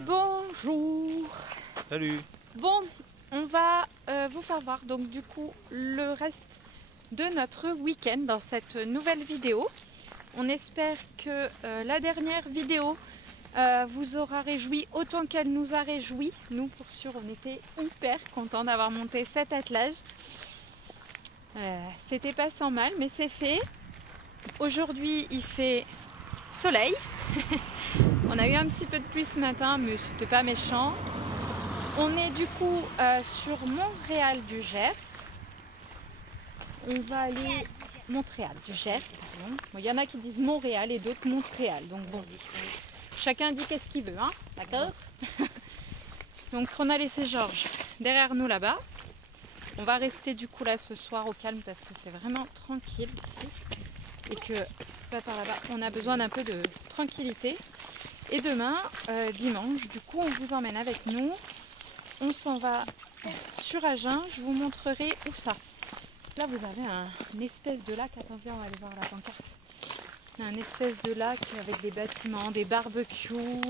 Bonjour. Salut. Bon, on va vous faire voir donc du coup le reste de notre week-end dans cette nouvelle vidéo. On espère que la dernière vidéo vous aura réjoui autant qu'elle nous a réjoui. Nous pour sûr on était hyper contents d'avoir monté cet attelage. C'était pas sans mal mais c'est fait. Aujourd'hui il fait soleil. On a eu un petit peu de pluie ce matin mais c'était pas méchant. On est du coup sur Montréal du Gers. On va aller Montréal du Gers, pardon. Bon, y en a qui disent Montréal et d'autres Montréal. Donc bon, chacun dit qu'est-ce qu'il veut, hein, d'accord. Donc on a laissé Georges derrière nous là-bas. On va rester du coup là ce soir au calme parce que c'est vraiment tranquille ici. Et que par là-bas, on a besoin d'un peu de tranquillité. Et demain, dimanche, du coup on vous emmène avec nous. On s'en va sur Agen, je vous montrerai où ça. Là vous avez une espèce de lac, attends viens on va aller voir la pancarte. Un espèce de lac avec des bâtiments, des barbecues.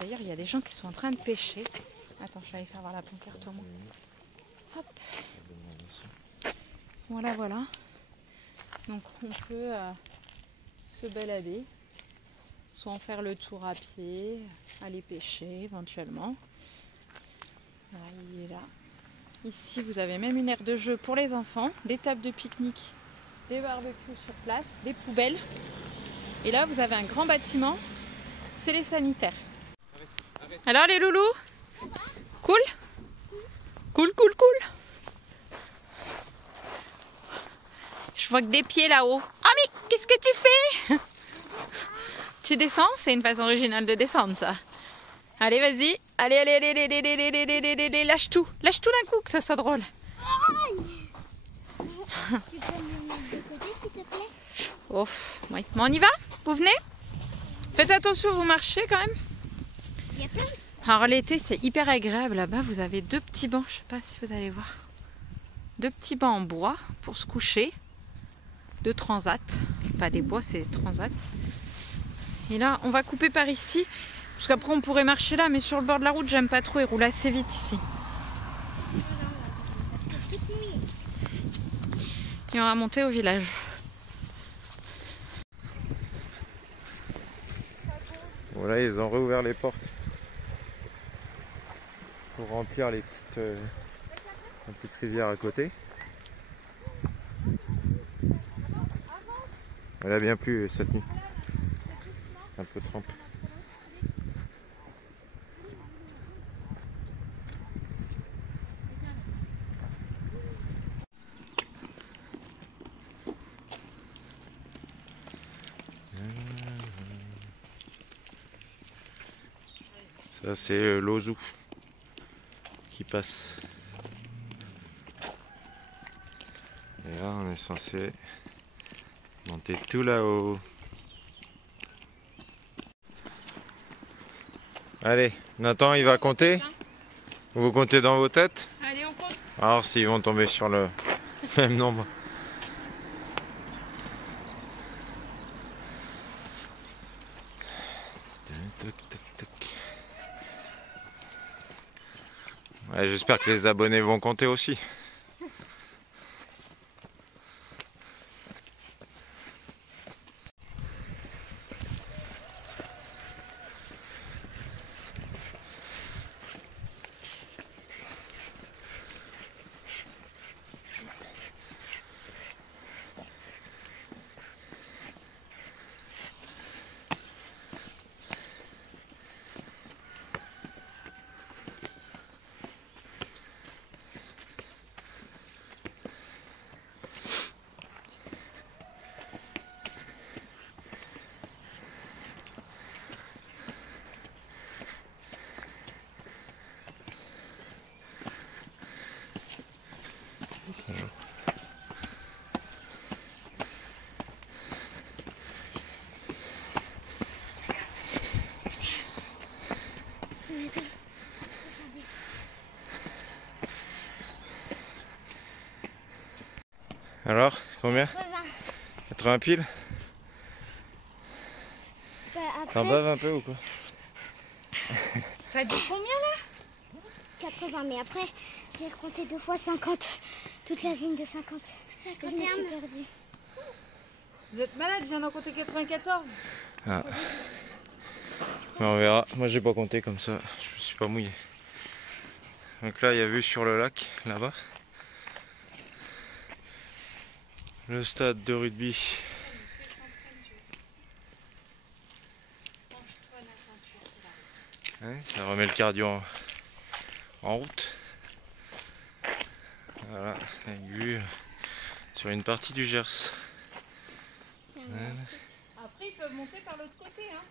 D'ailleurs il y a des gens qui sont en train de pêcher. Attends je vais aller faire voir la pancarte au moins. Hop. Voilà voilà. Donc on peut se balader, soit en faire le tour à pied, aller pêcher éventuellement. Voilà, il est là. Ici, vous avez même une aire de jeu pour les enfants, des tables de pique-nique, des barbecues sur place, des poubelles. Et là, vous avez un grand bâtiment, c'est les sanitaires. Alors les loulous? Cool? Cool, cool, cool. Je vois que des pieds là-haut. Ah mais qu'est-ce que tu fais? Tu descends? C'est une façon originale de descendre ça. Allez, vas-y. Allez, allez, allez, allez, allez, allez, allez, allez, allez, lâche tout. Lâche tout d'un coup, que ça soit drôle. Tu peux me mettre de côté, s'il te plaît? Ouf, oui. Bon, on y va? Vous venez? Faites attention, vous marchez quand même. Il y a plein de... Alors l'été, c'est hyper agréable. Là-bas, vous avez deux petits bancs. Je sais pas si vous allez voir. Deux petits bancs en bois pour se coucher. De transat. Pas des bois, c'est transat. Et là, on va couper par ici. Parce qu'après on pourrait marcher là, mais sur le bord de la route, j'aime pas trop, il roule assez vite ici. Et on va monter au village. Voilà, ils ont réouvert les portes pour remplir les petites rivières à côté. Elle a bien plu cette nuit. Un peu trempe. Ça c'est l'Ozou qui passe. Et là on est censé monter tout là-haut. Allez, Nathan il va compter. Vous comptez dans vos têtes. Allez, on compte. Alors s'ils vont tomber sur le même nombre. Ouais, j'espère que les abonnés vont compter aussi. Alors, combien? 80 piles? Après, T'en baves un peu ou quoi? T'as dit combien là? 80, mais après, j'ai compté 2 fois 50. Toute la ligne de 50. Je me suis perdue. Vous êtes malade, je viens d'en compter 94. Ah. Mais on verra. Moi j'ai pas compté comme ça. Je me suis pas mouillé. Donc là il y a vue sur le lac, là-bas. Le stade de rugby. Ouais, ça remet le cardio en route. Voilà, avec vue sur une partie du Gers. Voilà. Après, ils peuvent monter par l'autre côté. Hein.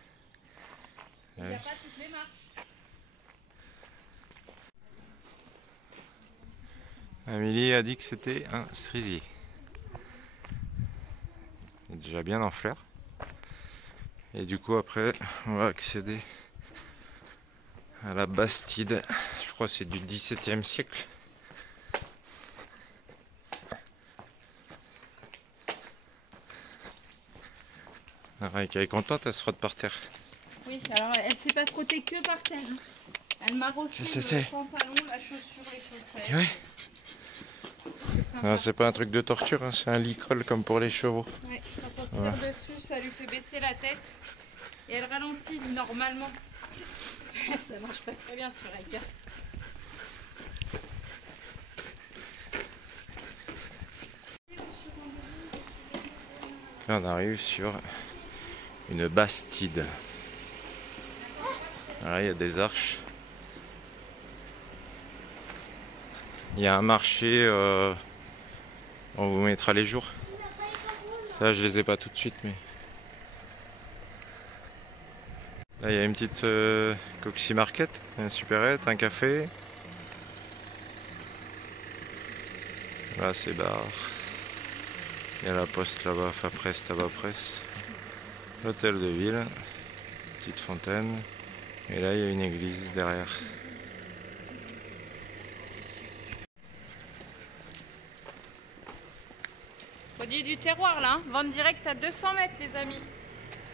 Il n'y a pas toutes les marches. Amélie a dit que c'était un cerisier. Il est déjà bien en fleurs. Et du coup, après, on va accéder à la Bastide. Je crois que c'est du XVIIe siècle. Elle est contente, elle se frotte par terre. Oui, alors elle s'est pas frottée que par terre. Hein. Elle m'a refait le pantalon, la chaussure, les chaussettes. Ouais. C'est pas un truc de torture, hein, c'est un lit-colle comme pour les chevaux. Ouais, quand on tire dessus, ça lui fait baisser la tête. Et elle ralentit normalement. Ça marche pas très bien sur Aika. Là, on arrive sur une Bastide. Voilà, il y a des arches. Il y a un marché, on vous mettra les jours. Ça, je les ai pas tout de suite, mais là, il y a une petite Coxy Market, une supérette, un café. Là, c'est bar. Il y a la poste là-bas, Fapresse, Tabac Presse. L'hôtel de ville, petite fontaine. Et là, il y a une église derrière. Produit du terroir là, hein. Vente directe à 200 mètres les amis.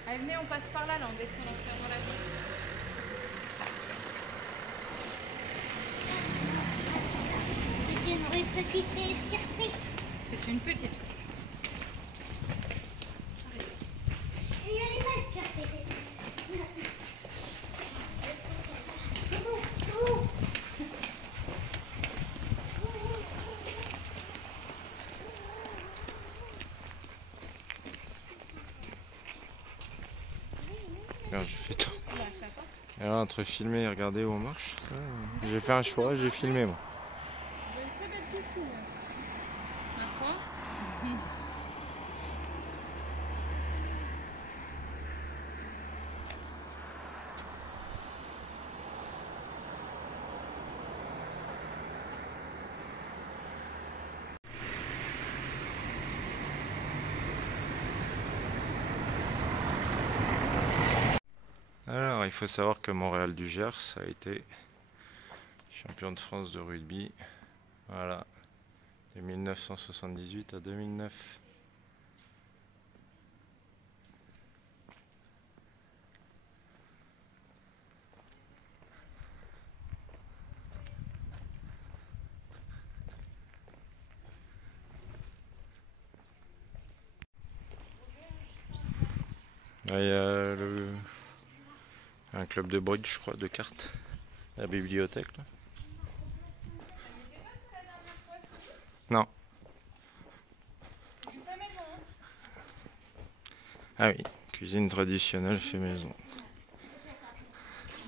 Allez venez, on passe par là, on descend dans la ville. C'est une rue petite et escarpée. C'est une petite. Et il y a les vaches escarpées. Alors, j'ai fait tout. Et là, entre filmer et regarder où on marche, j'ai fait un choix, j'ai filmé moi. J'ai une très belle piscine. Un fond. Alors, il faut savoir que Montréal du Gers a été champion de France de rugby. Voilà, de 1978 à 2009. Là, il y a un club de bridge, je crois, de cartes. La bibliothèque, là. Non. Ah oui, cuisine traditionnelle fait maison.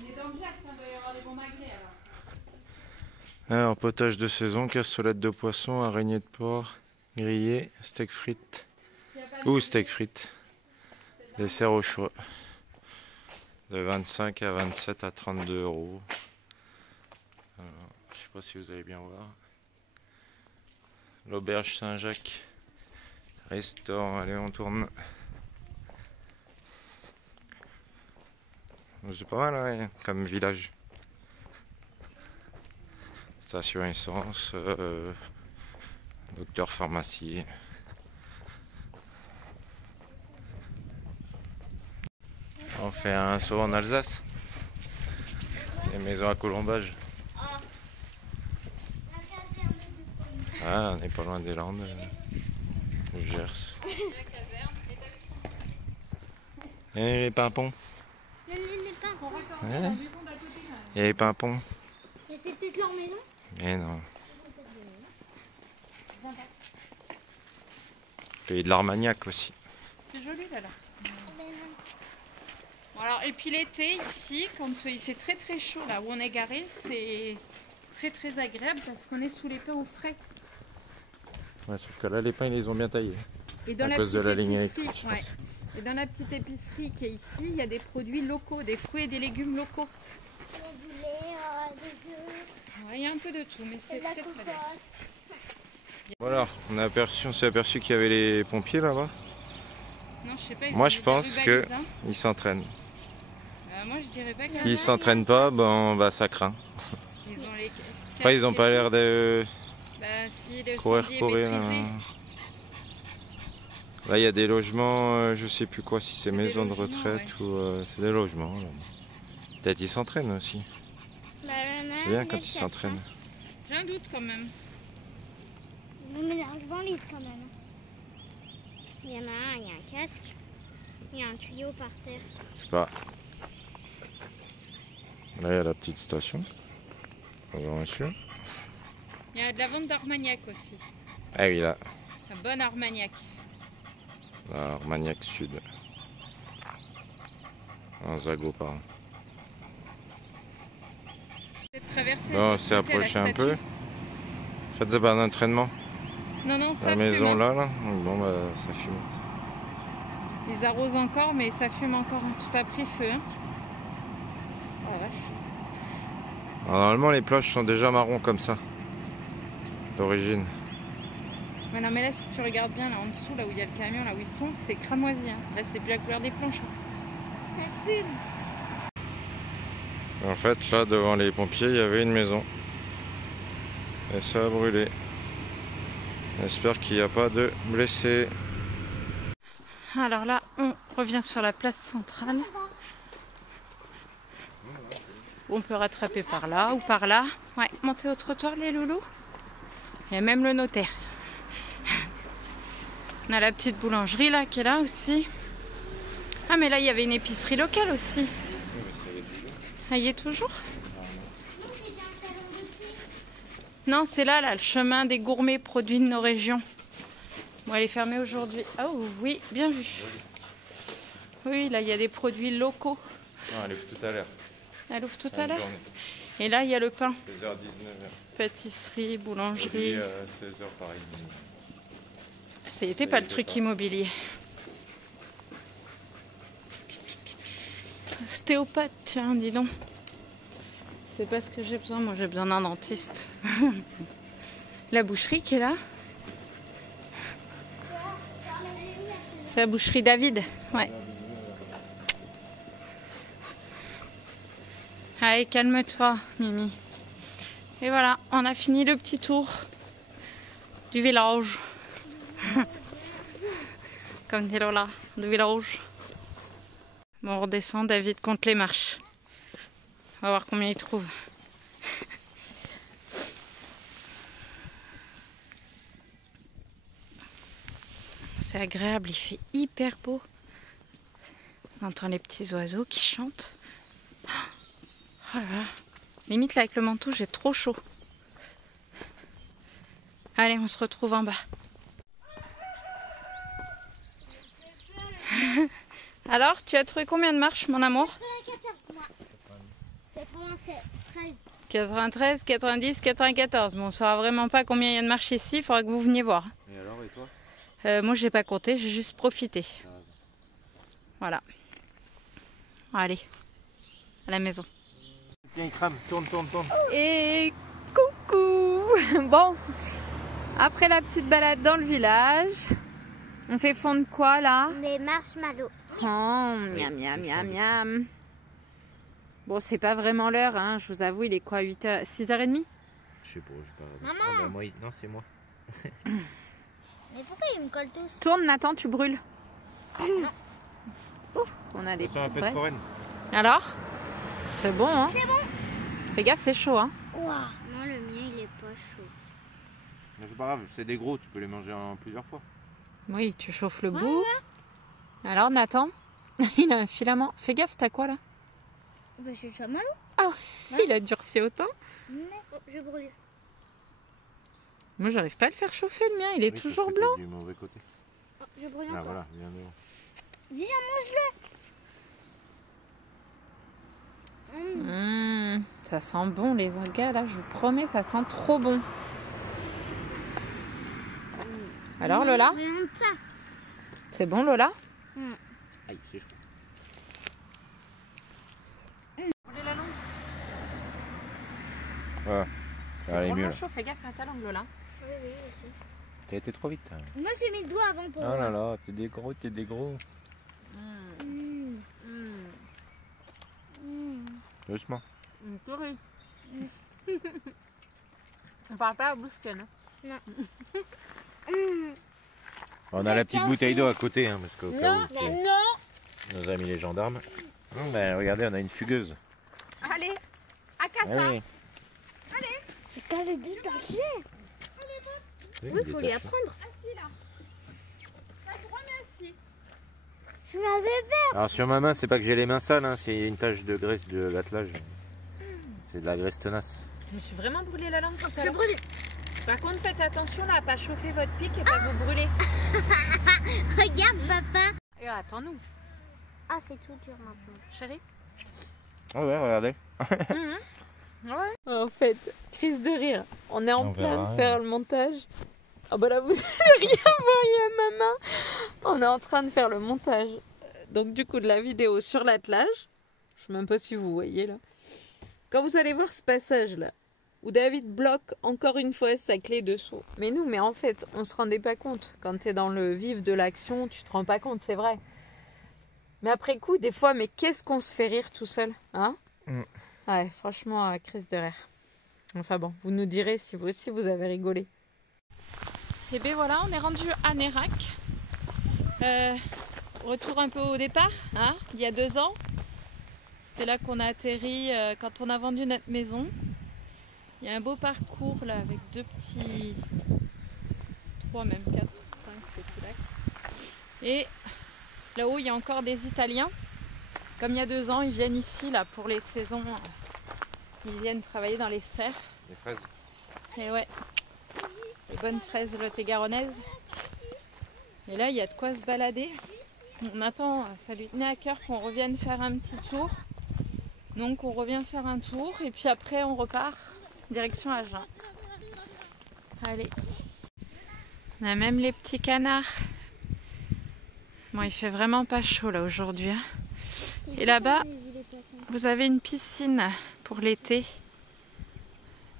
On est dans le Gers, ça doit y avoir des bons magrets alors. Alors, potage de saison, cassolette de poisson, araignée de porc, grillé, steak frites. Ou steak frites. Dessert au choix. De 25 à 27 à 32 €. Alors, je sais pas si vous allez bien voir. L'auberge Saint-Jacques. Restaurant, allez on tourne. C'est pas mal, ouais, comme village. Station essence, docteur pharmacie. On fait un saut en Alsace. maisons à colombage. Ah, on n'est pas loin des Landes, du Gers. Et les pimpons. Non, les pimpons. Ouais. Il y a les pimpons. Mais c'est peut-être leur maison. Mais non. Pays de l'Armagnac aussi. C'est joli là. Bon, alors, et puis l'été ici, quand il fait très très chaud là où on est garé, c'est très très agréable parce qu'on est sous les pins au frais. Ouais, sauf que là les pins ils les ont bien taillés. Et dans À la cause de petite la ligne épicerie, électrique, je pense. ouais. Et dans la petite épicerie qui est ici, il y a des produits locaux, des fruits et des légumes locaux. Il y a du lait, des œufs, Ouais, il y a un peu de tout, mais de c'est la très très bien. cocotte. Voilà, on s'est aperçu qu'il y avait les pompiers là-bas. Non, je sais pas. Moi Ils je ont pense des que balises, hein. ils s'entraînent. Moi je dirais pas que S'ils s'entraînent pas, ben bah, ça craint. ils ont les. Après ils ont pas l'air de Bah, si le courir. samedi est maîtrisé. hein. Là il y a des logements, je sais plus quoi, si c'est C'est des maison de logements, retraite ou c'est des logements. Là. Peut-être ils s'entraînent aussi. Bah, C'est bien quand ils s'entraînent. J'ai un doute quand même. Non, mais l'argent lisse quand même. Il y en a un, il y a un casque. Il y a un tuyau par terre. Je sais pas. Là il y a la petite station. Bonjour monsieur. Il y a de la vente d'Armagnac aussi. Ah oui là, Un bon Armagnac. la Armagnac Sud. Un Zago pardon. Peut-être traverser. Non, on s'est approché un peu. Faites un entraînement. Non, non, ça La fume. maison Hein. là. Bon bah ça fume. Ils arrosent encore, mais ça fume encore. Hein. Tout a pris feu. Hein. Oh la vache. Alors, normalement les plages sont déjà marrons comme ça. D'origine. Ouais, non, mais là, si tu regardes bien là en dessous, là où il y a le camion, là où ils sont, c'est cramoisi. Hein. Là, c'est plus la couleur des planches. Hein. Ça fume. En fait là devant les pompiers il y avait une maison. Et ça a brûlé. J'espère qu'il n'y a pas de blessés. Alors là, on revient sur la place centrale. On peut rattraper par là ou par là. Ouais, monter au trottoir les loulous. Il y a même le notaire. On a la petite boulangerie là qui est là aussi. Ah mais là il y avait une épicerie locale aussi. Ah, il y est toujours? Non, c'est là, le chemin des gourmets produits de nos régions. Bon, elle est fermée aujourd'hui. Oh oui, bien vu. Oui, là il y a des produits locaux. Non, elle ouvre tout à l'heure. Elle ouvre tout à l'heure. Et là, il y a le pain. 16h, 19h. Pâtisserie, boulangerie. 16h pareil. Ça n'était pas le truc immobilier. Ostéopathe, tiens, dis donc. C'est pas ce que j'ai besoin. Moi, j'ai besoin d'un dentiste. La boucherie qui est là. C'est la boucherie David. Ouais. Allez, calme-toi, Mimi. Et voilà, on a fini le petit tour du village. Comme dit Lola, du village. Bon, on redescend, David compte les marches. On va voir combien il trouve. C'est agréable, il fait hyper beau. On entend les petits oiseaux qui chantent. Oh là là. Limite là avec le manteau, j'ai trop chaud. Allez, on se retrouve en bas. Alors, tu as trouvé combien de marches, mon amour? 94, moi. 93. 93, 90, 94. Bon, on ne saura vraiment pas combien il y a de marches ici, il faudra que vous veniez voir. Et alors, et toi? Moi, j'ai pas compté, j'ai juste profité. Voilà. Allez, à la maison. Tiens, il crame, tourne. Et coucou. Bon, après la petite balade dans le village, on fait fondre quoi là? Les marshmallows. Oh, miam miam miam miam. Bon, c'est pas vraiment l'heure, hein, je vous avoue, il est quoi, 8h, 6h30? Je sais pas, Maman. Ah, bah, moi, non, c'est moi. Mais pourquoi ils me collent tous? Tourne, Nathan, tu brûles. Ouf, on a des C'est un petites fête braises. foraine. Alors? C'est bon, hein? C'est bon. Fais gaffe, c'est chaud, hein. Ouah. Non, le mien, il est pas chaud. Mais c'est pas grave, c'est des gros, tu peux les manger en plusieurs fois. Oui, tu chauffes le bout. Alors, Nathan, il a un filament. Fais gaffe, t'as quoi là? Bah, je suis mal. Il a durci autant. Oh, je brûle. Moi, j'arrive pas à le faire chauffer, le mien. Il est toujours blanc. Du mauvais côté. Oh, je brûle Ah encore. voilà, il y a un mur. Viens, mange-le. Ça sent bon, les gars, là, je vous promets, ça sent trop bon. Alors, Lola? Regarde ça. C'est bon, Lola? Aïe, c'est chaud. Brûler la langue. Ouais, C'est ça allait mieux vraiment là. chaud, fais gaffe à ta langue, Lola. Oui, oui, je sais. T'as été trop vite. Moi, j'ai mis le doigt avant pour Oh là là, t'es des gros, t'es des gros. Doucement. Une souris. On parle pas à bouche pleine. On a la petite bouteille d'eau à côté, hein, parce qu'au cas Non, où c'est non. nos amis les gendarmes. Ben, regardez, on a une fugueuse. Allez, à casa. Allez. C'est pas le détaché. Oui, Il faut lui apprendre. Assis là. Pas droit, mais assis. Je m'avais fait. Alors sur ma main, c'est pas que j'ai les mains sales, hein, c'est une tache de graisse de l'attelage. C'est de la graisse tenace. Je me suis vraiment brûlé la langue tout à Je l'heure. brûle. Par contre, faites attention là à pas chauffer votre pic et pas vous brûler. Regarde, papa. Et attends-nous, Ah, c'est tout dur maintenant. chérie. Ah ouais, regardez. Ouais. En fait, crise de rire. On est en On train verra. de faire le montage. Ah bah là, vous allez rien voir, il y a ma main. On est en train de faire le montage. Donc du coup, de la vidéo sur l'attelage. Je sais même pas si vous voyez là. Quand vous allez voir ce passage là, où David bloque encore une fois sa clé de saut. Mais nous, mais en fait, on se rendait pas compte. Quand tu es dans le vif de l'action, tu te rends pas compte, c'est vrai. Mais après coup, des fois, mais qu'est-ce qu'on se fait rire tout seul, hein? Ouais, franchement, crise de rire. Enfin bon, vous nous direz si vous aussi vous avez rigolé. Et bien voilà, on est rendu à Nérac. Retour un peu au départ, hein, il y a 2 ans. C'est là qu'on a atterri quand on a vendu notre maison. Il y a un beau parcours là avec 2 petits, 3 même, 4, 5 petits lacs. Et là-haut il y a encore des Italiens. Comme il y a 2 ans, ils viennent ici là pour les saisons. Ils viennent travailler dans les serres. Les fraises. Et ouais, les bonnes fraises lot-et-garonnaises. Et là, il y a de quoi se balader. On attend, ça lui tenait à cœur qu'on revienne faire un petit tour. Donc on revient faire un tour et puis après on repart direction Agen. Allez. On a même les petits canards. Bon, il fait vraiment pas chaud là aujourd'hui, hein. Et là-bas, vous avez une piscine pour l'été.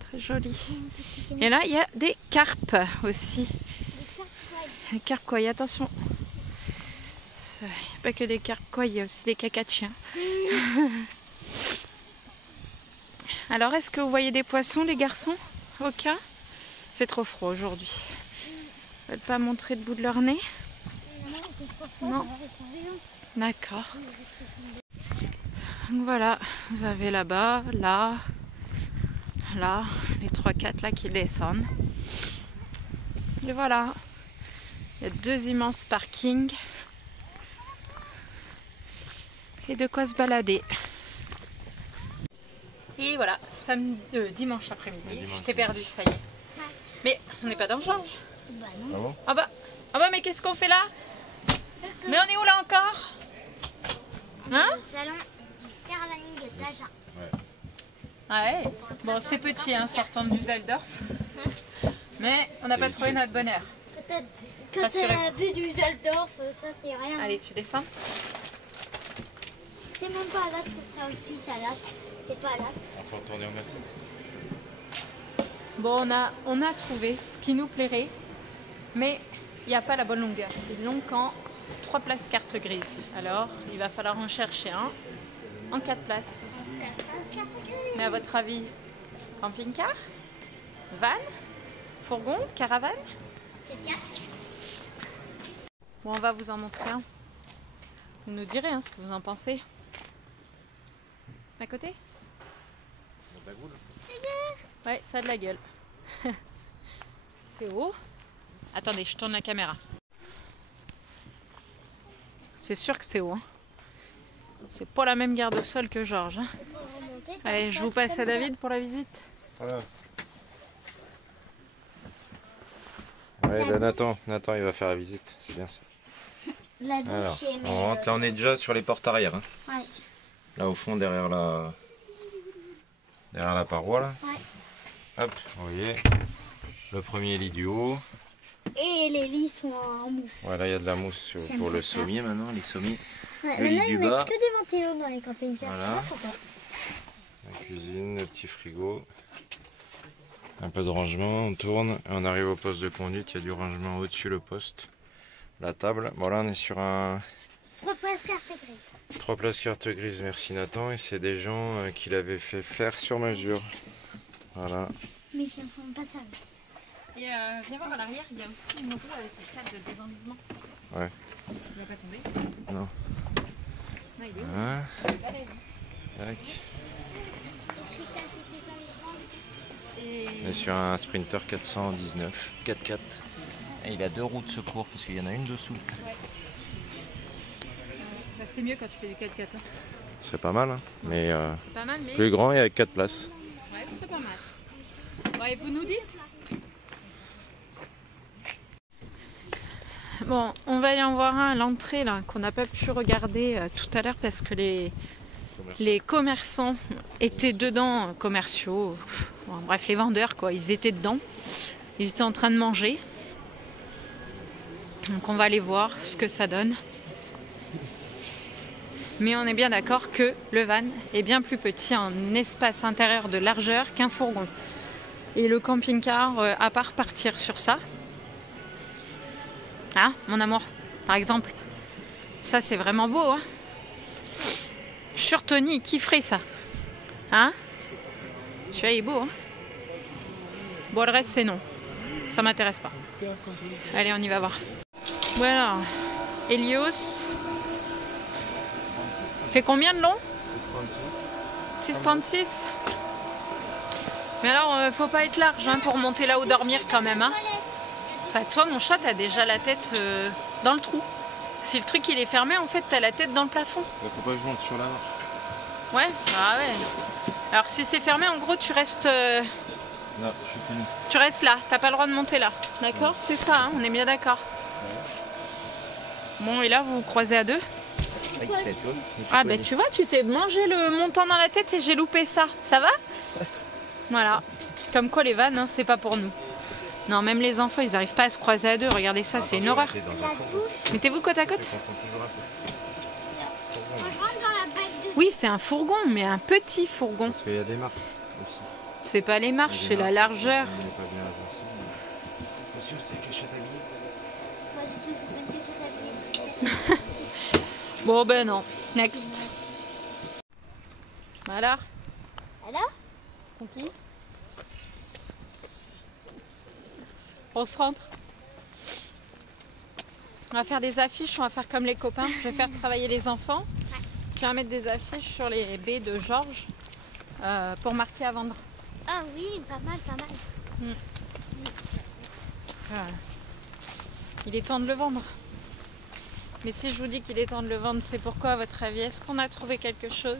Très jolie. Et là, il y a des carpes aussi. Les carpes quoi, attention. Il n'y a pas que des carpes quoi, il y a aussi des cacas de chiens. Alors, est-ce que vous voyez des poissons, les garçons? Aucun? Il fait trop froid aujourd'hui. Ils ne veulent pas montrer le bout de leur nez? Non. D'accord. Donc voilà, vous avez là-bas, là, là, les 3-4 là qui descendent. Et voilà, il y a 2 immenses parkings. Et de quoi se balader. Et voilà, dimanche après-midi, je t'ai perdu, ça y est. Mais on n'est pas dans Georges. Bah non. Ah bon? Ah bah mais qu'est-ce qu'on fait là? Mais on est où là encore? Hein? Le salon du caravaning d'Agen. Ouais. Bon, c'est petit, hein, sortant de Düsseldorf. Mais on n'a pas trouvé notre bonheur. Quand Rassurez-vous. t'as la vue du Düsseldorf, ça c'est rien. Allez, tu descends. C'est même pas là que ça aussi, ça là. C'est pas là. On faut retourner au Mercedes. Bon, on a trouvé ce qui nous plairait, mais il n'y a pas la bonne longueur. Ils l'ont qu'en 3 places carte grise. Alors, il va falloir en chercher un en 4 places. Mais à votre avis, camping-car? Van? Fourgon? Caravane? Bon, on va vous en montrer un. Vous nous direz hein, ce que vous en pensez. À côté? Ouais, ça a de la gueule. C'est haut. Attendez, je tourne la caméra. C'est sûr que c'est haut. Hein. C'est pas la même garde au sol que Georges. Hein. Allez, je vous passe à David pour la visite. Voilà. Ouais, là, Nathan, il va faire la visite, c'est bien ça. La douche Alors, est on rentre, là on est déjà sur les portes arrière. Hein. Ouais. Là au fond, derrière la paroi là. Ouais. Hop, vous voyez, le premier lit du haut. Et les lits sont en mousse. Voilà, il y a de la mousse pour le sommier maintenant, les sommiers. Ouais, le lit maintenant, du ils bas. mettent que des ventilos dans les camping-cars. Voilà. Pourquoi? La cuisine, le petit frigo. Un peu de rangement, on tourne, et on arrive au poste de conduite, il y a du rangement au-dessus le poste. La table, bon là on est sur un 3 places carte grise. 3 places carte grise, merci Nathan, et c'est des gens qui l'avaient fait faire sur mesure. Voilà. Mais ils ne font pas ça. Et viens voir à l'arrière, il y a aussi une roue avec le cadre de désenlisement. Ouais. Il va pas tomber? Non. Non, il est où? Hein. Il est balèze. Tac. Et... On est sur un Sprinter 419, 4x4. Et il a 2 roues de secours parce qu'il y en a une dessous. Ouais. Bah, c'est mieux quand tu fais du 4x4. Hein. C'est pas mal, hein, mais C'est pas mal, mais... plus grand et avec 4 places. Ouais, c'est pas mal. Bon, et vous nous dites? Bon, on va aller en voir un à l'entrée là, qu'on n'a pas pu regarder tout à l'heure parce que les commerçants étaient dedans, commerciaux, bon, bref, les vendeurs quoi, ils étaient dedans. Ils étaient en train de manger. Donc on va aller voir ce que ça donne. Mais on est bien d'accord que le van est bien plus petit en espace intérieur de largeur qu'un fourgon. Et le camping-car, à part partir sur ça, hein, mon amour, par exemple, ça c'est vraiment beau, hein. Je suis sûre Tony il kifferait ça, hein. Celui-là il est beau, hein. Bon, le reste c'est non, ça m'intéresse pas. Allez, on y va voir. Voilà, Helios. Fait combien de long? 6,36. Mais alors, faut pas être large hein, pour monter là où dormir quand même. Hein. Enfin, toi, mon chat, t'as déjà la tête dans le trou. Si le truc il est fermé, en fait, t'as la tête dans le plafond. Il faut pas que je monte sur la marche. Ouais, ah ouais. Alors si c'est fermé, en gros, tu restes. Là, je suis tenu. Tu restes là. T'as pas le droit de monter là. D'accord? C'est ça. Hein, on est bien d'accord. Bon, et là, vous vous croisez à deux. Ah ben tu vois, tu t'es mangé le montant dans la tête et j'ai loupé ça. Ça va? Voilà. Comme quoi les vannes, hein, c'est pas pour nous. Non, même les enfants, ils n'arrivent pas à se croiser à deux. Regardez ça, c'est une horreur. Mettez-vous côte à côte. Oui, c'est un fourgon, mais un petit fourgon. Parce qu'il y a des marches aussi. C'est pas les marches, c'est la largeur. Monsieur, c'est que je t'habille. Bon ben non. Next. Voilà. Alors? Tranquille. On se rentre. On va faire des affiches, on va faire comme les copains. Je vais faire travailler les enfants. Je vais mettre des affiches sur les baies de Georges pour marquer à vendre. Ah oui, pas mal, pas mal. Voilà. Il est temps de le vendre. Mais si je vous dis qu'il est temps de le vendre, c'est pourquoi à votre avis? Est-ce qu'on a trouvé quelque chose?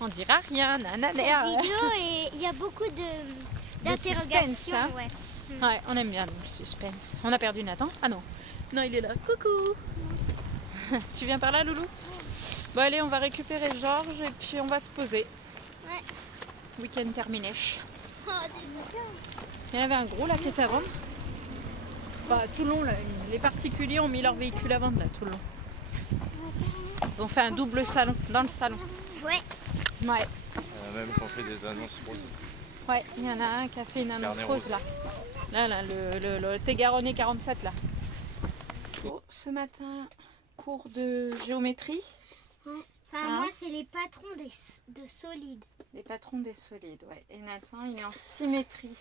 On dira rien, nanana. Cette vidéo, et il y a beaucoup d'interrogations. suspense, hein. Ouais. Ouais, on aime bien le suspense. On a perdu Nathan? Ah non. Non, il est là. Coucou. Tu viens par là, Loulou? Bon, allez, on va récupérer Georges et puis on va se poser. Ouais. Week-end terminé. Oh, des bouquins. Il y en avait un gros là qui était à vendre. Bah, tout le long, là, les particuliers ont mis leur véhicule à vendre là, tout le long. Ils ont fait un double salon, dans le salon. Ouais. Ouais. Même qu'on fait des annonces roses. Ouais, il y en a un qui a fait une annonce Carnet rose rose. là. Là, le Tégaronnet 47 là. Oh, ce matin, cours de géométrie. Ouais. Enfin, Hein? moi, c'est les patrons de solides. Les patrons des solides, ouais. Et Nathan, il est en symétrie.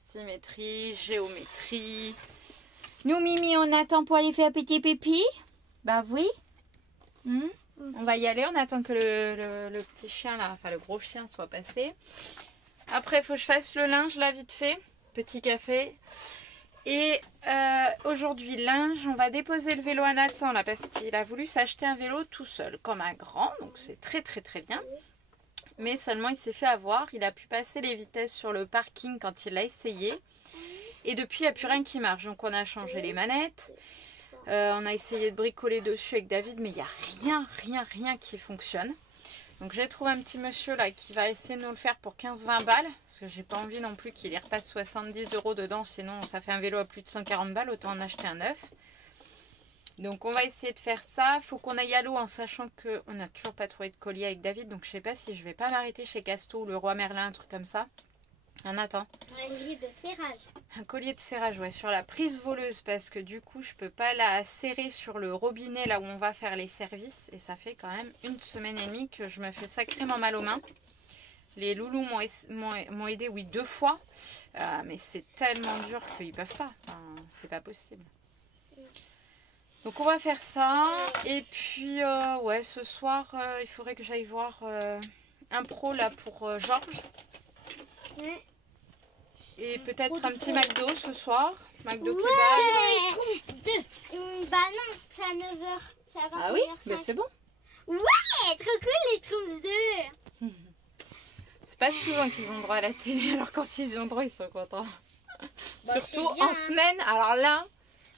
Symétrie, géométrie. Nous, Mimi, on attend pour aller faire petit pipi? Bah oui. On va y aller, on attend que le petit chien là, enfin le gros chien soit passé. Après, il faut que je fasse le linge là vite fait. Petit café. Et aujourd'hui, linge, on va déposer le vélo à Nathan là parce qu'il a voulu s'acheter un vélo tout seul, comme un grand. Donc c'est très bien. Mais seulement il s'est fait avoir. Il a pu passer les vitesses sur le parking quand il l'a essayé. Et depuis, il n'y a plus rien qui marche. Donc on a changé les manettes. On a essayé de bricoler dessus avec David, mais il n'y a rien qui fonctionne. Donc j'ai trouvé un petit monsieur là qui va essayer de nous le faire pour 15-20 balles. Parce que j'ai pas envie non plus qu'il y repasse 70 € dedans. Sinon ça fait un vélo à plus de 140 balles. Autant en acheter un neuf. Donc on va essayer de faire ça. Il faut qu'on aille à l'eau en sachant qu'on n'a toujours pas trouvé de collier avec David. Donc je sais pas si je vais pas m'arrêter chez Casto ou le Roi Merlin, un truc comme ça. On attend. Un collier de serrage. Un collier de serrage, ouais, sur la prise voleuse parce que du coup je peux pas la serrer sur le robinet là où on va faire les services. Et ça fait quand même 1 semaine et demie que je me fais sacrément mal aux mains. Les loulous m'ont aidé, oui, 2 fois. Mais c'est tellement dur qu'ils peuvent pas. Enfin, c'est pas possible. Donc on va faire ça. Et puis ouais, ce soir il faudrait que j'aille voir un pro là pour Georges. Ouais. Et peut-être un petit McDo ce soir. McDo Ouais, kebab. Bah non, c'est à 9h. C'est à 21h05. Ah oui, mais c'est bon. Ouais, trop cool les Schtroumpfs 2. C'est pas souvent qu'ils ont droit à la télé. Alors quand ils y ont droit, ils sont contents. Bah, Surtout bien, en semaine. Alors là...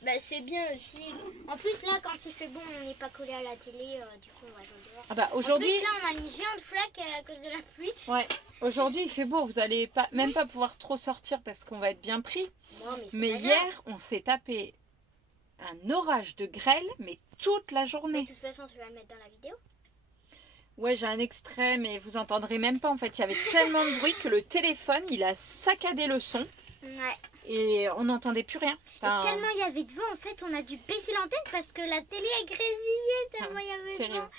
Bah c'est bien aussi. En plus là quand il fait bon on n'est pas collé à la télé, du coup on va jouer dehors. Ah bah En aujourd'hui... plus là on a une géante flaque à cause de la pluie. Ouais. Aujourd'hui il fait beau. Vous allez pas, même pas pouvoir trop sortir parce qu'on va être bien pris. Non, Mais pas hier grave. on s'est tapé un orage de grêle, mais toute la Mais journée. de toute façon tu vas le mettre dans la vidéo. Ouais, j'ai un extrait, mais vous entendrez même pas. En fait, il y avait tellement de bruit que le téléphone, il a saccadé le son. Ouais. Et on n'entendait plus rien. Enfin, Et tellement il y avait de vent en fait on a dû baisser l'antenne parce que la télé a grésillé tellement il y avait de terrible. vent.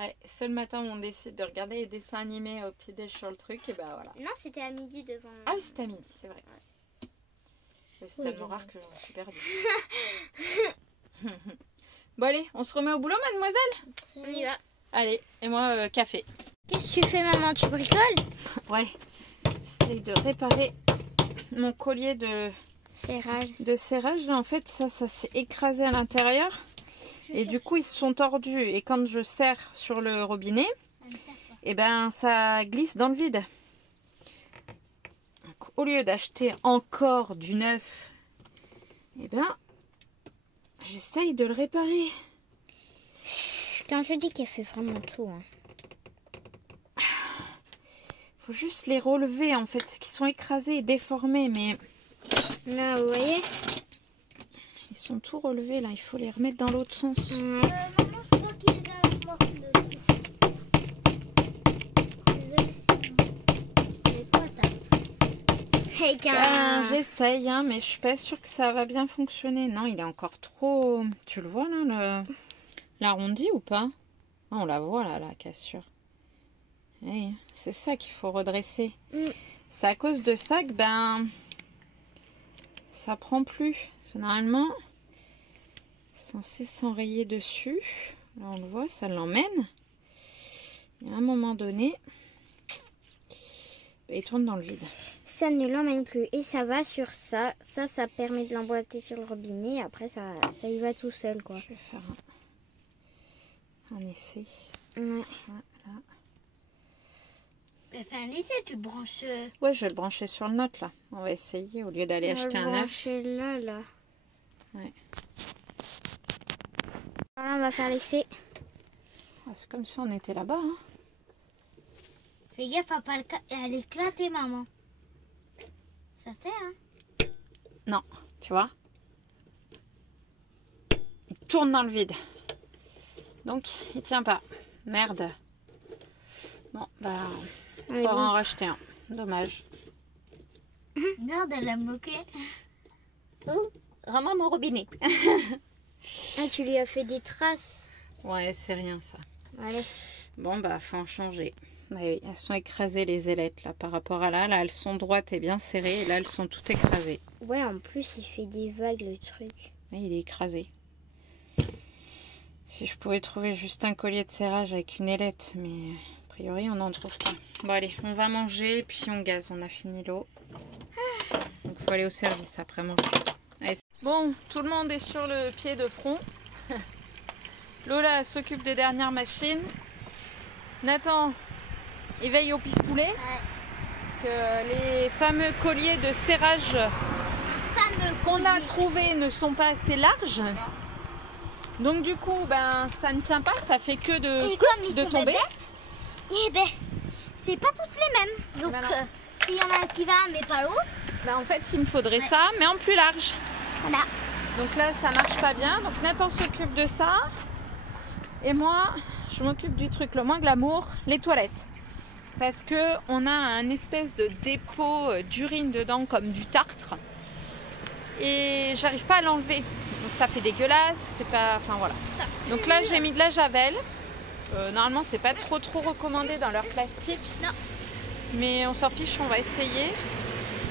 Ouais, seul matin où on décide de regarder les dessins animés au petit-déj sur le truc, et bah voilà. Non c'était à midi devant. Ah oui, c'était à midi, c'est vrai. C'est Oui, tellement bon. rare que j'en suis perdue. Bon allez, on se remet au boulot, mademoiselle? On y va. Allez, et moi, café. Qu'est-ce que tu fais maman, tu bricoles? Ouais, j'essaye de réparer mon collier de serrage. Là, en fait, ça s'est écrasé à l'intérieur. Et du coup, ils se sont tordus. Et quand je serre sur le robinet, et ben, ça glisse dans le vide. Donc, au lieu d'acheter encore du neuf, et ben, j'essaye de le réparer. Quand je dis qu'elle fait vraiment tout. Hein. Faut juste les relever, en fait, qui sont écrasés et déformés, mais... Là, vous voyez? Ils sont tout relevés, là. Il faut les remettre dans l'autre sens. Maman, je crois qu'il est dans la morte. Désolée. Mais quoi, t'as... J'essaye, hein, mais je suis pas sûre que ça va bien fonctionner. Non, il est encore trop... Tu le vois, là, l'arrondi ou pas? Ah, on la voit, là, la cassure. Hey, c'est ça qu'il faut redresser. C'est à cause de ça que, ben... ça prend plus. C'est normalement censé s'enrayer dessus. Là, on le voit, ça l'emmène. Et à un moment donné, ben, il tourne dans le vide. Ça ne l'emmène plus. Et ça va sur ça. Ça permet de l'emboîter sur le robinet. Après, ça y va tout seul, quoi. Je vais faire un essai. Ouais. Voilà. Fais un essai, tu branches... Ouais, je vais le brancher sur le note, là. On va essayer, au lieu d'aller acheter un neuf. Là. Ouais. Alors là, on va faire l'essai. Ah, c'est comme si on était là-bas, hein. Fais gaffe à l'éclater, maman. Ça sert, hein? Non, tu vois. Il tourne dans le vide. Donc, il tient pas. Merde. Bon, bah, il faudra en racheter un. Dommage. Merde, elle a moqué. Oh, rends-moi mon robinet. Ah, tu lui as fait des traces. Ouais, c'est rien, ça. Allez. Bon, bah, faut en changer. Oui, elles sont écrasées, les ailettes, là, par rapport à là. Là, elles sont droites et bien serrées. Et là, elles sont toutes écrasées. Ouais, en plus, il fait des vagues, le truc. Et il est écrasé. Si je pouvais trouver juste un collier de serrage avec une ailette, mais a priori on n'en trouve pas. Bon allez, on va manger puis on gaze, on a fini l'eau. Donc il faut aller au service après manger. Allez. Bon, tout le monde est sur le pied de front. Lola s'occupe des dernières machines. Nathan, il veille au pistoulet. Ouais. Parce que les fameux colliers de serrage qu'on a trouvés ne sont pas assez larges. Donc du coup, ben, ça ne tient pas, ça fait que Et comme ils de sont tomber. bêtes, et ben, c'est pas tous les mêmes. Donc Voilà. s'il y en a un qui va, mais pas l'autre, Ben, en fait, il me faudrait ça, mais en plus large. voilà. Donc là, ça marche pas bien. Donc Nathan s'occupe de ça. Et moi, je m'occupe du truc le moins glamour, les toilettes. Parce que on a un espèce de dépôt d'urine dedans comme du tartre. Et j'arrive pas à l'enlever. Donc ça fait dégueulasse, c'est pas... Enfin voilà. Donc là, j'ai mis de la javel. Normalement, c'est pas trop recommandé dans leur plastique. Non. Mais on s'en fiche, on va essayer.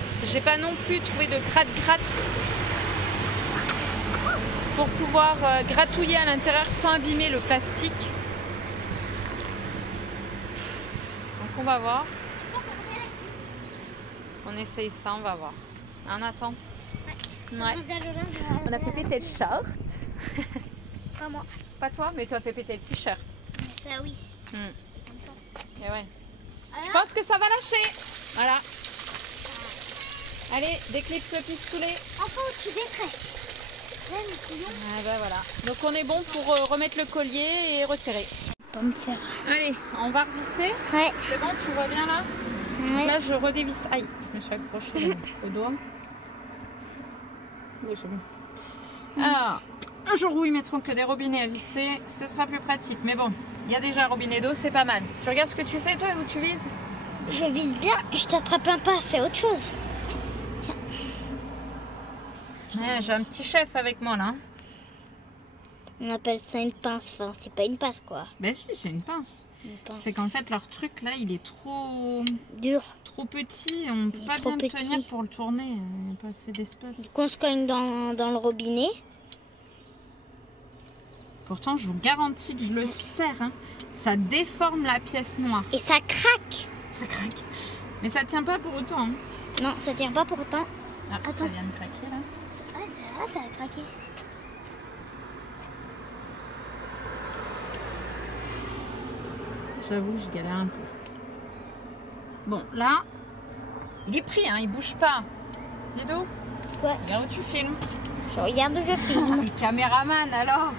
Parce que j'ai pas non plus trouvé de gratte-gratte pour pouvoir gratouiller à l'intérieur sans abîmer le plastique. Donc on va voir. On essaye ça, on va voir. Hein, Nathan? Ouais. On a fait péter le short. Pas moi. Pas toi, mais tu as fait péter le t-shirt. Mais ça oui, Hmm. c'est comme ça. Et ouais. Alors, Je pense que ça va lâcher. Voilà. Allez, déclipse le pistolet. enfin au-dessus des traits. Là, le couillon. Ah ben voilà. Donc on est bon pour remettre le collier et resserrer. Pas me faire. Allez, on va revisser. Ouais. C'est bon, tu vois bien là? Ouais. Là, je redévisse. Aïe, je me suis accrochée au doigt. Oui, c'est bon. Alors, un jour où ils mettront que des robinets à visser, ce sera plus pratique. Mais bon, il y a déjà un robinet d'eau, c'est pas mal. Tu regardes ce que tu fais, toi, et où tu vises? Je vise bien, je t'attrape un pas, c'est autre chose. Ouais, j'ai un petit chef avec moi là. On appelle ça une pince, enfin c'est pas une pince quoi. Ben si, c'est une pince. Une pince. C'est qu'en fait, leur truc là, il est trop Dur. petit. On peut Il est pas trop bien le petit. tenir pour le tourner. Il n'y a pas assez d'espace. Du coup on se cogne dans le robinet. Pourtant, je vous garantis que je le serre. Hein. Ça déforme la pièce noire. Et ça craque. Ça craque. Mais ça tient pas pour autant. Hein. Non, ça tient pas pour autant. Ah, ça Attends. vient de craquer là. Ouais, c'est vrai, ça a craqué. J'avoue, je galère un peu. Bon, là, il est pris, hein, il bouge pas. Dido, Quoi? regarde où tu filmes. Je regarde où je filme. Le caméraman alors.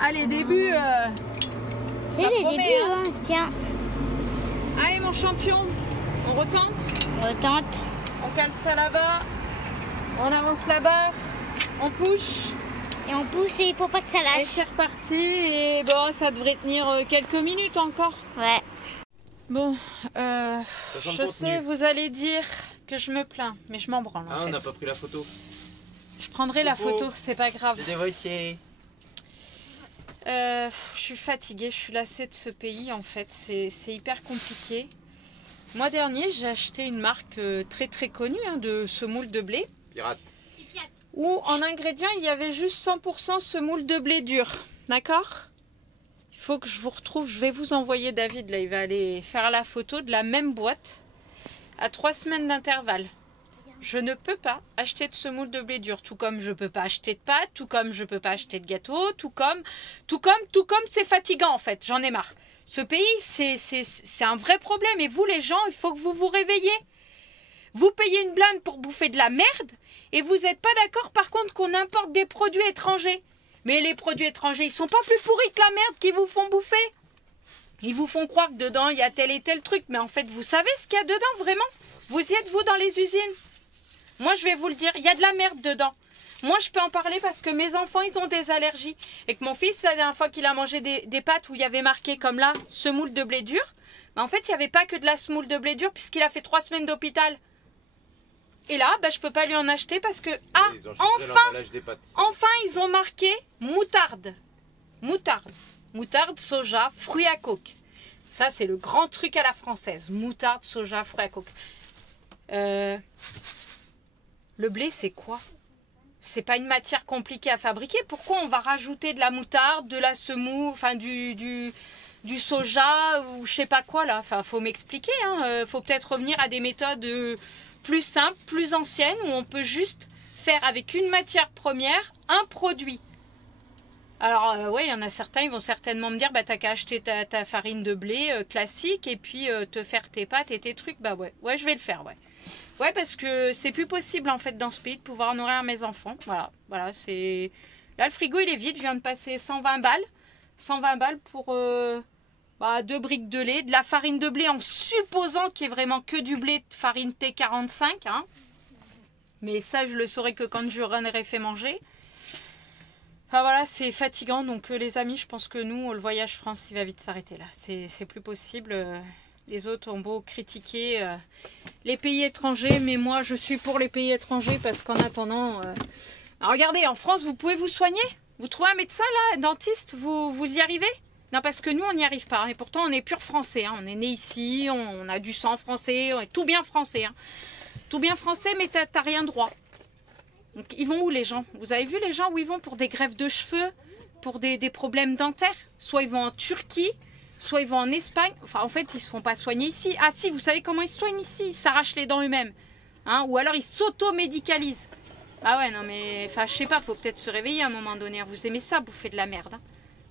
Allez, début. C'est ça les promet, débuts, hein. hein. Tiens, Allez, mon champion, on retente. on retente. On cale ça là-bas. On avance là-bas. On push. Et on pousse et il faut pas que ça Et lâche. c'est reparti. Et bon, ça devrait tenir quelques minutes encore. Ouais. Bon, sent je le sais, contenu. vous allez dire que je me plains, mais je m'en branle. Ah, En on fait. n'a pas pris la photo. Je prendrai la Coucou. photo, c'est pas grave. J'ai des voiciers. Je suis fatiguée, je suis lassée de ce pays en fait. C'est hyper compliqué. Mois dernier, j'ai acheté une marque très très connue hein, de semoule de blé. Pirate. Où en ingrédients, il y avait juste 100% semoule de blé dur. D'accord? Il faut que je vous retrouve. Je vais vous envoyer David. Là, il va aller faire la photo de la même boîte à 3 semaines d'intervalle. Je ne peux pas acheter de semoule de blé dur. Tout comme je ne peux pas acheter de pâtes. Tout comme je ne peux pas acheter de gâteaux. Tout comme c'est fatigant en fait. J'en ai marre. Ce pays, c'est un vrai problème. Et vous les gens, il faut que vous vous réveillez. Vous payez une blinde pour bouffer de la merde. Et vous n'êtes pas d'accord par contre qu'on importe des produits étrangers. Mais les produits étrangers, ils sont pas plus pourris que la merde qu'ils vous font bouffer. Ils vous font croire que dedans, il y a tel et tel truc. Mais en fait, vous savez ce qu'il y a dedans, vraiment? Vous y êtes, vous, dans les usines? Moi, je vais vous le dire, il y a de la merde dedans. Moi, je peux en parler parce que mes enfants, ils ont des allergies. Et que mon fils, la dernière fois qu'il a mangé des pâtes où il y avait marqué comme là, semoule de blé dur, bah, en fait, il n'y avait pas que de la semoule de blé dur puisqu'il a fait 3 semaines d'hôpital. Et là, bah, je peux pas lui en acheter parce que... Ah, Ils ont changé l'emballage des pâtes. enfin, ils ont marqué moutarde. Moutarde. Moutarde, soja, fruits à coque. Ça, c'est le grand truc à la française. Moutarde, soja, fruits à coque. Le blé, c'est quoi? c'est pas une matière compliquée à fabriquer. Pourquoi on va rajouter de la moutarde, de la semoule, enfin du soja ou je sais pas quoi là. Enfin, faut m'expliquer. Hein. Faut peut-être revenir à des méthodes plus simples, plus anciennes, où on peut juste faire avec une matière première un produit. Alors, ouais, il y en a certains, ils vont certainement me dire, bah, t'as qu'à acheter ta farine de blé classique et puis te faire tes pâtes et tes trucs. Bah ouais, je vais le faire, ouais. Ouais, parce que c'est plus possible, en fait, dans ce pays, de pouvoir nourrir mes enfants. Voilà, c'est... Là, le frigo, il est vide, je viens de passer 120 balles. 120 balles pour 2 briques de lait, de la farine de blé, en supposant qu'il y ait vraiment que du blé de farine T45, hein. Mais ça, je le saurai que quand je en aurai fait manger. Enfin voilà, c'est fatigant. Donc les amis, je pense que nous, le voyage France, il va vite s'arrêter là. C'est plus possible. Les autres ont beau critiquer les pays étrangers, mais moi, je suis pour les pays étrangers parce qu'en attendant... regardez, en France, vous pouvez vous soigner. Vous trouvez un médecin là, un dentiste, vous y arrivez? Non, parce que nous, on n'y arrive pas. Et pourtant, on est pur français. Hein. On est né ici, on a du sang français, on est tout bien français. Hein. Tout bien français, mais t'as rien droit. Donc, ils vont où les gens? Vous avez vu les gens où ils vont pour des greffes de cheveux, pour des problèmes dentaires? Soit ils vont en Turquie, soit ils vont en Espagne. Enfin, en fait, ils ne se font pas soigner ici. Ah si, vous savez comment ils se soignent ici? Ils s'arrachent les dents eux-mêmes. Hein? Ou alors ils s'auto-médicalisent. Ah ouais, non mais... Enfin, je sais pas, faut peut-être se réveiller à un moment donné. Vous aimez ça, bouffer de la merde. Hein?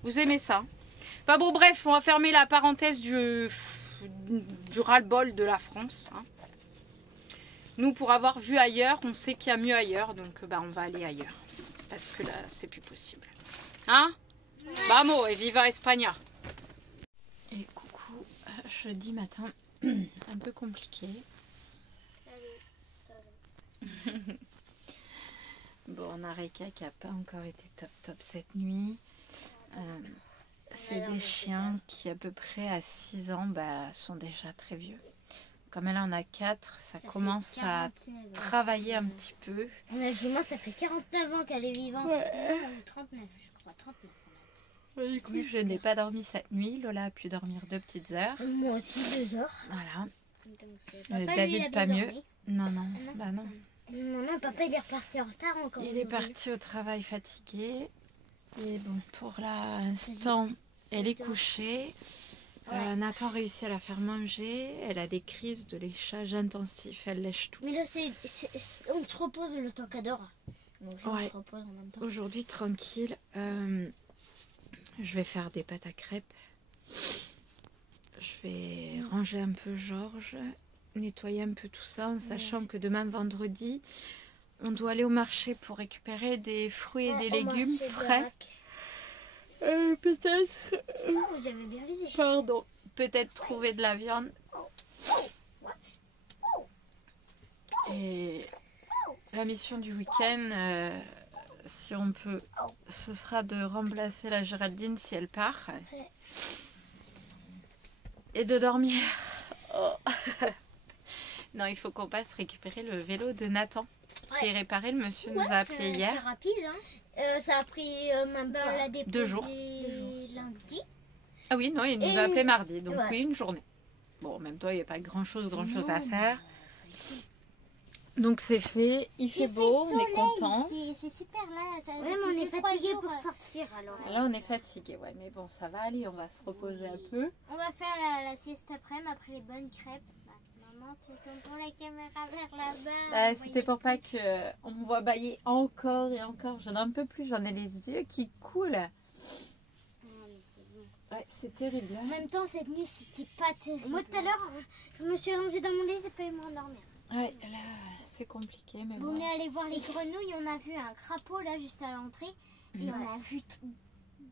Vous aimez ça? Enfin bon, bref, on va fermer la parenthèse du ras-le-bol de la France. Hein? Nous, pour avoir vu ailleurs, on sait qu'il y a mieux ailleurs. Donc, on va aller ailleurs. Parce que là, c'est plus possible. Hein? Vamos, et viva España! Et coucou, jeudi matin, un peu compliqué. Salut. Bon, on a Reka qui n'a pas encore été top cette nuit. C'est des chiens qui, à peu près à 6 ans, sont déjà très vieux. Comme elle en a 4, ça commence à travailler un petit peu. Ça fait 49 ans qu'elle est vivante. Ouais. 39, je crois. 39. Ouais, écoute, je n'ai pas dormi cette nuit. Lola a pu dormir 2 petites heures. Moi aussi, 2 heures. Voilà. Donc, David, pas mieux. Dormi. Non. Bah non. Non, papa, il est reparti en retard encore. Il est parti au travail fatigué. Et bon, pour l'instant, elle est couchée. Ouais. Nathan réussit à la faire manger. Elle a des crises de léchage intensif. Elle lèche tout. Mais là, on se repose le temps qu'elle dort. Donc, on se repose en même temps. Aujourd'hui, tranquille. Je vais faire des pâtes à crêpes. Je vais ranger un peu Georges. Nettoyer un peu tout ça. En sachant que demain, vendredi, on doit aller au marché pour récupérer des fruits et des légumes frais. Peut-être. J'avais bien visé. Pardon. Peut-être trouver de la viande. Et la mission du week-end, si on peut, ce sera de remplacer la Géraldine si elle part. Et de dormir. Oh. Non, il faut qu'on passe récupérer le vélo de Nathan. Qui est réparé, le monsieur nous a appelé hier. C'est rapide, hein. Ça a pris même on l'a déposé 2 jours. Lundi. Ah oui, non, il nous a appelé mardi, donc oui, une journée. Bon, en même temps, il n'y a pas grand-chose à faire. Donc c'est fait, il fait beau, on est content. C'est super là, mais on est fatigué pour sortir alors. Là, on est fatigué, ouais, mais bon, ça va aller, on va se reposer un peu. On va faire la sieste après les bonnes crêpes. Maman, tu tournes la caméra vers là-bas. C'était pour pas qu'on me voit bailler encore et encore. J'en ai un peu plus, j'en ai les yeux qui coulent. Ouais, c'est terrible. En même temps, cette nuit, c'était pas terrible. Moi, tout à l'heure, je me suis allongée dans mon lit, j'ai pas eu m'endormir. Ouais, là, c'est compliqué, mais bon. On est allé voir les grenouilles, on a vu un crapaud là, juste à l'entrée. Et on a vu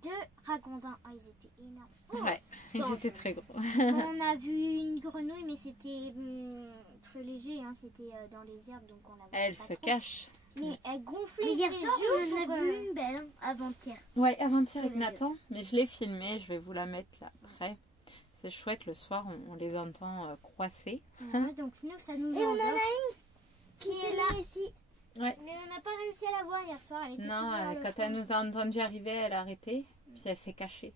2 ragondins. Ah, ils étaient énormes. Ouais, ils étaient très gros. On a vu une grenouille, mais c'était très léger. Hein, c'était dans les herbes, donc on l'avait. Elle se cache. Mais elle gonflait. Mais hier soir, on en a vu une belle, hein, avant-hier. Ouais, avant-hier avec Nathan. Mais je l'ai filmée, je vais vous la mettre là après. C'est chouette, le soir, on les entend croisser. Ouais, donc nous, ça nous Et on en a une qui est là ici. Ouais. Mais on n'a pas réussi à la voir hier soir. Elle était non, quand elle nous a entendu arriver, elle a arrêté. Puis elle s'est cachée.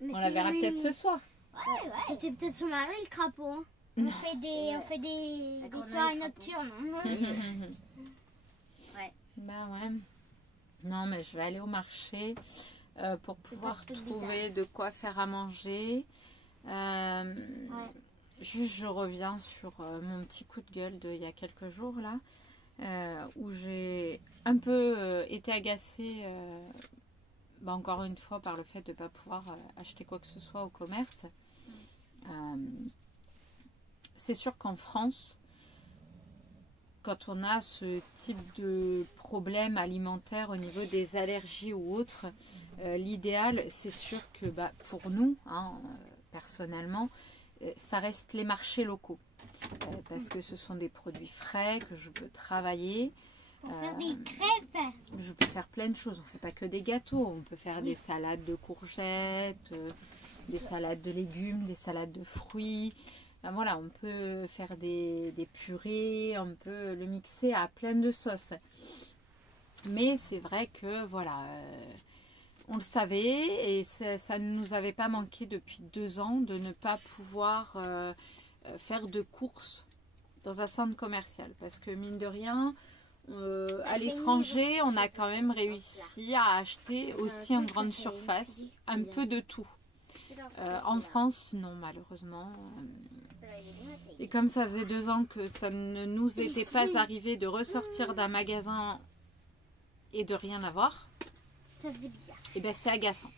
On la verra peut-être ce soir. Ouais. C'était peut-être son mari, le crapaud. Hein. On fait des soirées nocturnes. Hein. Ouais. Bah ouais. Non, mais je vais aller au marché pour pouvoir trouver de quoi faire à manger. Juste, je reviens sur mon petit coup de gueule d'il y a quelques jours là, où j'ai un peu été agacée, encore une fois, par le fait de ne pas pouvoir acheter quoi que ce soit au commerce. C'est sûr qu'en France, quand on a ce type de problème alimentaire au niveau des allergies ou autres, l'idéal, c'est sûr que pour nous, personnellement, ça reste les marchés locaux. Parce que ce sont des produits frais que je peux travailler. Pour faire des crêpes. Je peux faire plein de choses. On ne fait pas que des gâteaux. On peut faire des salades de courgettes, des salades de légumes, des salades de fruits. Voilà, on peut faire des purées, on peut le mixer à plein de sauces. Mais c'est vrai que voilà, on le savait et ça ne nous avait pas manqué depuis 2 ans de ne pas pouvoir faire de courses dans un centre commercial. Parce que mine de rien, à l'étranger, on a quand même réussi à acheter aussi en grande surface un peu de tout. En France, non, malheureusement. Et comme ça faisait 2 ans que ça ne nous était pas arrivé de ressortir d'un magasin et de rien avoir, ça faisait bizarre. Et bien c'est agaçant.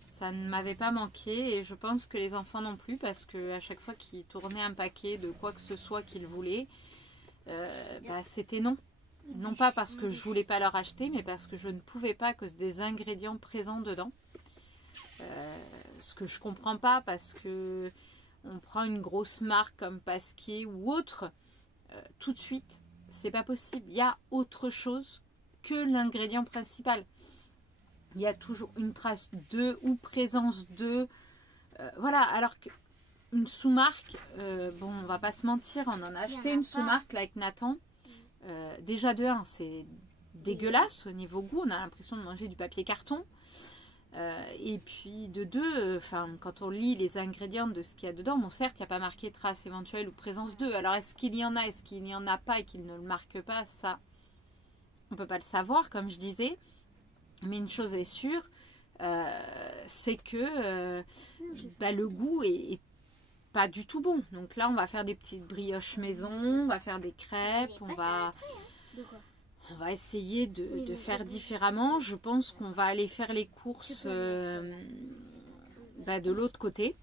Ça ne m'avait pas manqué et je pense que les enfants non plus, parce qu'à chaque fois qu'ils tournaient un paquet de quoi que ce soit qu'ils voulaient, c'était non. Non pas parce que je voulais pas leur acheter, mais parce que je ne pouvais pas à cause des ingrédients présents dedans. Ce que je comprends pas, parce que on prend une grosse marque comme Pasquier ou autre, tout de suite, c'est pas possible. Il y a autre chose que l'ingrédient principal. Il y a toujours une trace de ou présence de. Voilà, alors qu'une sous-marque, on va pas se mentir, on en a acheté une sous-marque là avec Nathan. Déjà de 1, c'est dégueulasse au niveau goût, on a l'impression de manger du papier carton. Et puis de 2, quand on lit les ingrédients de ce qu'il y a dedans, bon certes il n'y a pas marqué trace éventuelle ou présence de, alors est-ce qu'il y en a, est-ce qu'il n'y en a pas et qu'il ne le marque pas, ça on peut pas le savoir comme je disais, mais une chose est sûre, c'est que le goût est pas du tout bon. Donc là on va faire des petites brioches maison, on va faire des crêpes, on va essayer de faire différemment. Je pense qu'on va aller faire les courses de l'autre côté.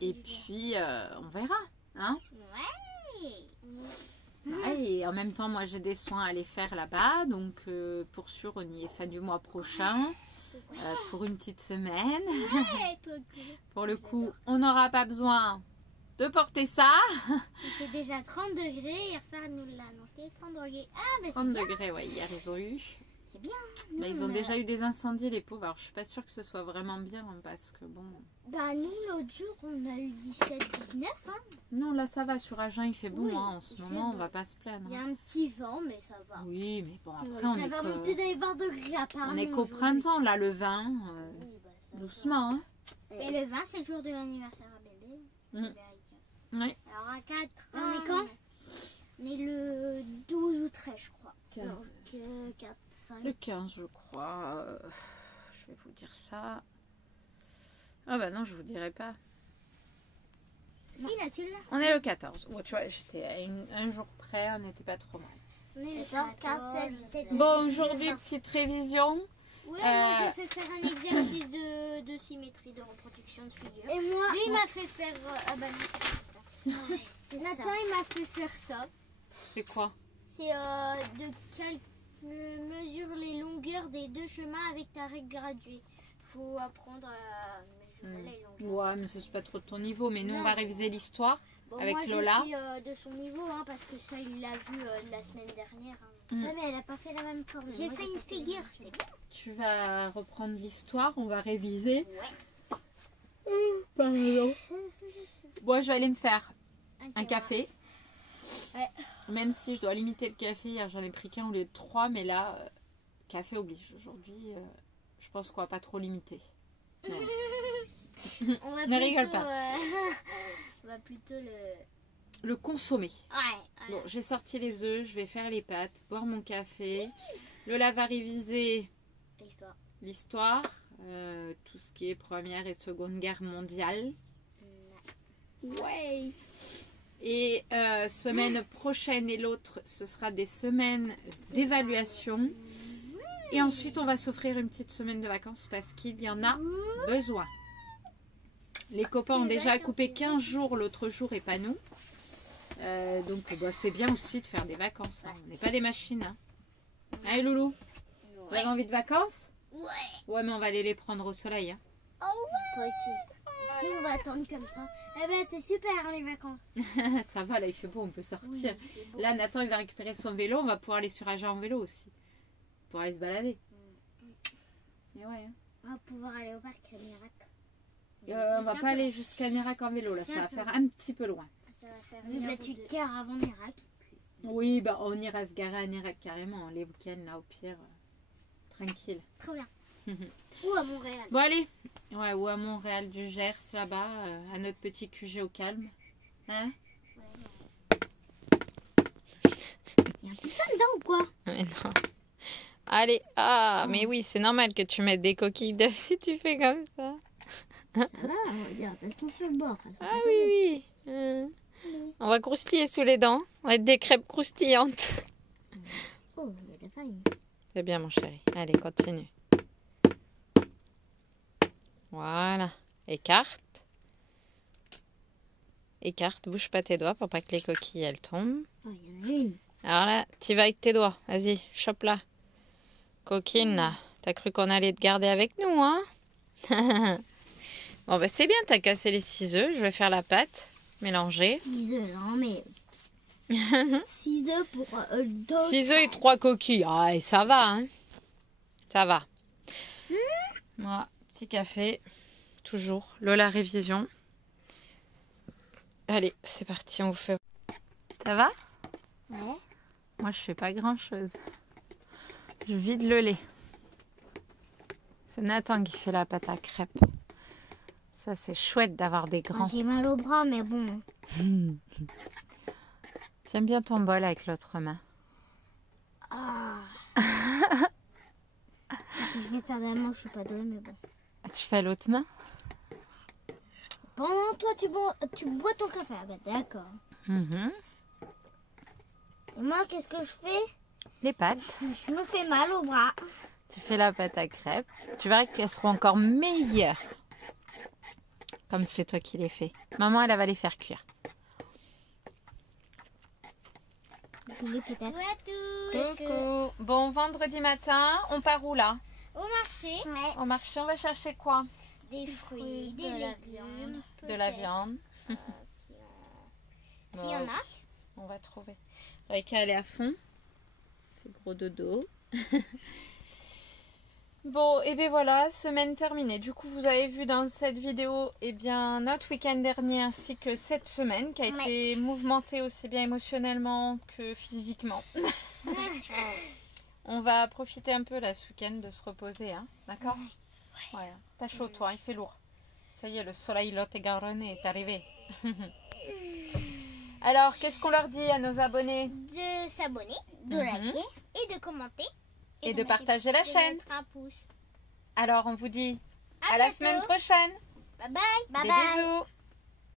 Et puis, on verra. Hein? Et en même temps, moi, j'ai des soins à aller faire là-bas. Donc, pour sûr, on y est fin du mois prochain. Pour une petite semaine. Pour le coup, on n'aura pas besoin de porter ça. Il fait déjà 30 degrés. Hier soir, nous l'a annoncé. 30 degrés. Ah, mais 30 degrés, ouais, hier ils ont eu. C'est bien. Ils ont déjà eu des incendies, les pauvres. Alors, je suis pas sûre que ce soit vraiment bien parce que bon. Nous, l'autre jour, on a eu 17, 19. Non, là, ça va. Sur Agen, il fait bon. En ce moment, on va pas se plaindre. Il y a un petit vent, mais ça va. Oui, mais bon, après, on ça va monter dans les 20 degrés apparemment. On est qu'au printemps, là, le 20. Doucement, hein. Et le 20, c'est le jour de l'anniversaire à bébé. Oui. Alors à 4 ans. On est quand? On est le 12 ou 13, je crois. 15. Donc 4, 5. Le 15, je crois. Je vais vous dire ça. Ah bah non, je vous dirai pas. Si, là, tu l'as. On est le 14. Oh, tu vois, j'étais à un jour près, on n'était pas trop mal. On est le 14, 15, 7. Bon, aujourd'hui, petite révision. Ouais, moi j'ai fait faire un exercice de symétrie, de reproduction de figure. Et moi, lui il m'a fait faire. Nathan il m'a fait faire ça. C'est quoi? C'est mesure les longueurs des 2 chemins avec ta règle graduée. Faut apprendre à mesurer les longueurs. Ouais, mais c'est pas trop de ton niveau. Mais nous on va réviser l'histoire avec moi, Lola. Moi de son niveau, parce que ça il l'a vu la semaine dernière. Ouais, mais elle a pas fait la même forme. J'ai fait une figure. Tu vas reprendre l'histoire, on va réviser. Ouais. Pardon. Moi, je vais aller me faire un café. Ouais. Même si je dois limiter le café, hier j'en ai pris qu'un au lieu de 3, mais là, café oblige. Aujourd'hui, je pense qu'on va pas trop limiter. On va ne rigole pas. On va plutôt le consommer. Ouais. Bon, j'ai sorti les œufs, je vais faire les pâtes, boire mon café. Lola va réviser l'histoire, tout ce qui est Première et Seconde Guerre mondiale. Ouais. Et semaine prochaine et l'autre, ce sera des semaines d'évaluation. Et ensuite, on va s'offrir une petite semaine de vacances parce qu'il y en a besoin. Les copains ont déjà coupé 15 jours l'autre jour et pas nous. Donc c'est bien aussi de faire des vacances. Hein. On n'est pas des machines. Hein. Allez Loulou, vous avez envie de vacances? Ouais, mais on va aller les prendre au soleil. Hein. Oh ouais. Si on va attendre comme ça, eh ben c'est super hein, les vacances. Ça va, là il fait beau, on peut sortir. Là Nathan il va récupérer son vélo, on va pouvoir aller sur Agen en vélo aussi. Pour aller se balader. Et ouais. Hein. On va pouvoir aller au parc à Mirac. On va pas aller jusqu'à Mirac en vélo, là ça va faire un petit peu loin. Ça va faire une heure tu te gares avant Mirac. Oui, bah on ira se garer à Mirac carrément, les week-ends là au pire. Tranquille. Trop bien. Ou à Montréal. Bon allez, ouais, ou à Montréal du Gers là-bas, à notre petit QG au calme. Hein? Il y a un poussin dedans ou quoi? Mais non. Allez, mais oui, c'est normal que tu mettes des coquilles d'œufs si tu fais comme ça. Ça va, regarde, elles sont sur le bord. Ah oui. On va croustiller sous les dents. On va être des crêpes croustillantes. Oh, il y a de la farine. C'est bien mon chéri. Allez, continue. Voilà. Écarte. Écarte, bouge pas tes doigts pour pas que les coquilles elles tombent. Oh, il y en a une. Alors là, tu vas avec tes doigts. Vas-y, chope là. Coquine là. T'as cru qu'on allait te garder avec nous, hein? Bon bah c'est bien, t'as cassé les 6 œufs. Je vais faire la pâte. Mélanger. 6 œufs, non mais... 6 œufs pour... 6 œufs et 3 coquilles. Ah, et ça va, hein? Ça va. Moi, petit café. Toujours. Lola révision. Allez, c'est parti, on vous fait... Ça va? Ouais. Moi, je fais pas grand-chose. Je vide le lait. C'est Nathan qui fait la pâte à crêpes. Ça, c'est chouette d'avoir des grands. J'ai mal au bras, mais bon. Tiens bien ton bol avec l'autre main. Ah. Je vais faire la manche, je suis pas douée, mais bon. Tu fais l'autre main? Pendant toi, tu bois ton café. Ah bah, d'accord. Et moi, qu'est-ce que je fais? Les pâtes. Je me fais mal au bras. Tu fais la pâte à crêpes. Tu verras qu'elles seront encore meilleures. Comme c'est toi qui les fais. Maman, elle va les faire cuire. Coucou. Bon, vendredi matin, on part où là? Au marché. Ouais. Au marché, on va chercher quoi? Des fruits, des légumes. De la viande. Si y en a. On va trouver. Rika, elle est à fond. C'est gros dodo. Bon, et bien voilà, semaine terminée. Du coup, vous avez vu dans cette vidéo, eh bien, notre week-end dernier ainsi que cette semaine qui a été mouvementée aussi bien émotionnellement que physiquement. On va profiter un peu là ce week-end de se reposer, hein, d'accord? Voilà. T'as chaud toi, il fait lourd. Ça y est, le soleil Lot-et-Garonne est arrivé. Alors, qu'est-ce qu'on leur dit à nos abonnés? De s'abonner, de liker et de commenter. Et de partager la chaîne. Un pouce. Alors, on vous dit à la semaine prochaine. Bye bye. Des bisous.